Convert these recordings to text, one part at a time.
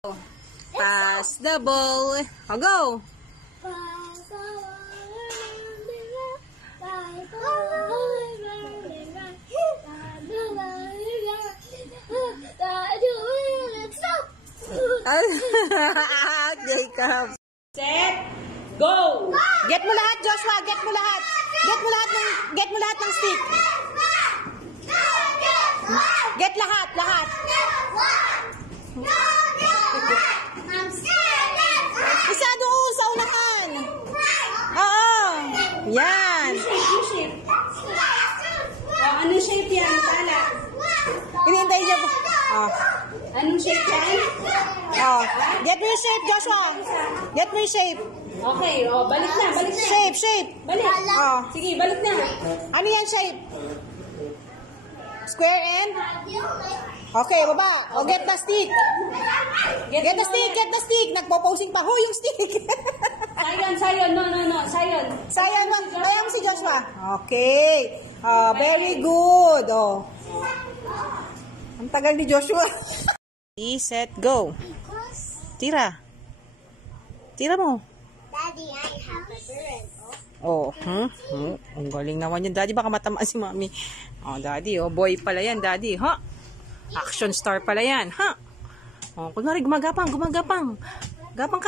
Pass the ball. Oh, go. Jacob. Set. Go. Get mo lahat, Joshua. Get mo lahat. Get mo lahat ng stick. Get lahat. Isa doon sa unahan. Oo. Yan. Ano shape yan? Tala. Hinihintay niya po. Anong shape yan? Get mo yung shape, Joshua. Get mo yung shape. Okay, balik na. Shape. Balik. Sige, balik na. Ano yan, shape? Square end? Okay, baba. Get the stick. Get the stick. Nagpo-posing pa. Yung stick. Sayon. No. Sayon. Sayon mo si Joshua. Okay. Very good. Ang tagal ni Joshua. Set, go. Tira mo. Daddy, I have a bird. Ang galing naman yan, Daddy. Baka matamaan si Mami. Daddy, boy pala yan, Daddy. Action star pala yan, kunwari gumagapang. Gapang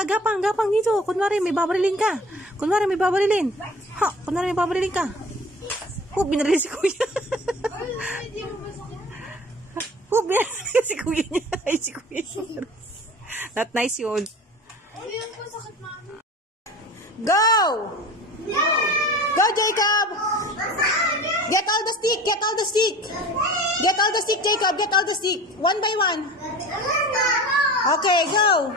dito. Kunwari may babarilin ka. Kunwari may babarilin ka. Binaril si Kuya. Binaril si Kuya niya. Ay, si Kuya. Not nice yun. Go! Go, Jacob! Get all the stick, Jacob. Get all the stick. One by one. Okay, go.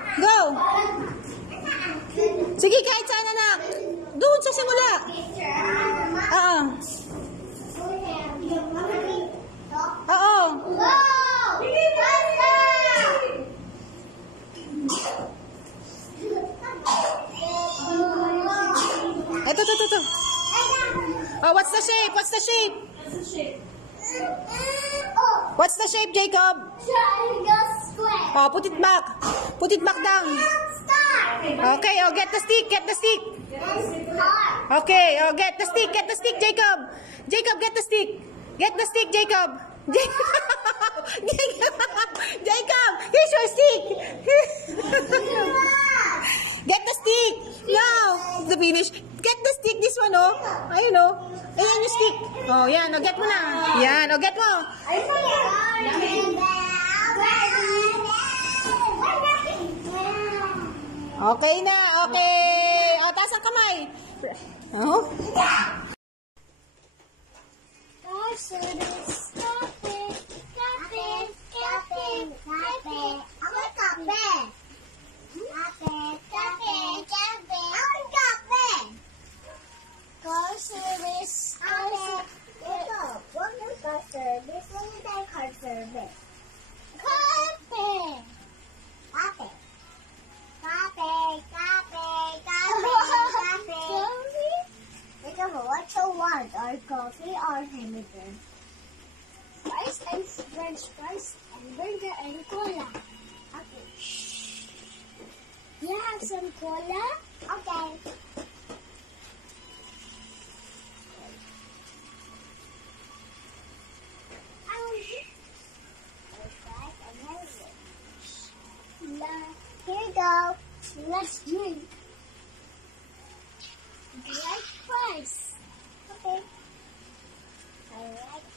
Sige, kahit saan, anak. Doon sa simula. Oo. Ito. What's the shape? What's the shape, Jacob? Triangle square. Put it back. Put it back down. Okay, get the stick. Okay, get the stick, Jacob. Jacob, get the stick. Jacob. Jacob, here's your stick. Get the stick. Now, the finish. Get the stick, this one, Ayun, Ayan yung stick. Yan, get mo na. Yan, get mo. Okay na, okay. Taas ang kamay. This one is like hard service. What you want? Or coffee or hamburger? Fries and French fries and burger and cola. Okay. You have some cola? Okay. Here you go. Let's drink. Do you like fries? Okay. I like.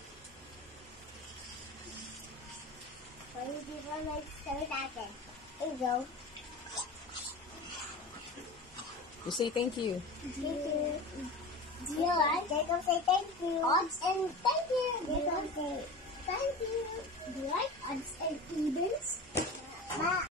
So you people like soda. Here you go. You say thank you. Thank you. Do you like? Jacob say thank you. Odds and thank you. Jacob say thank you. Do you like odds and evens?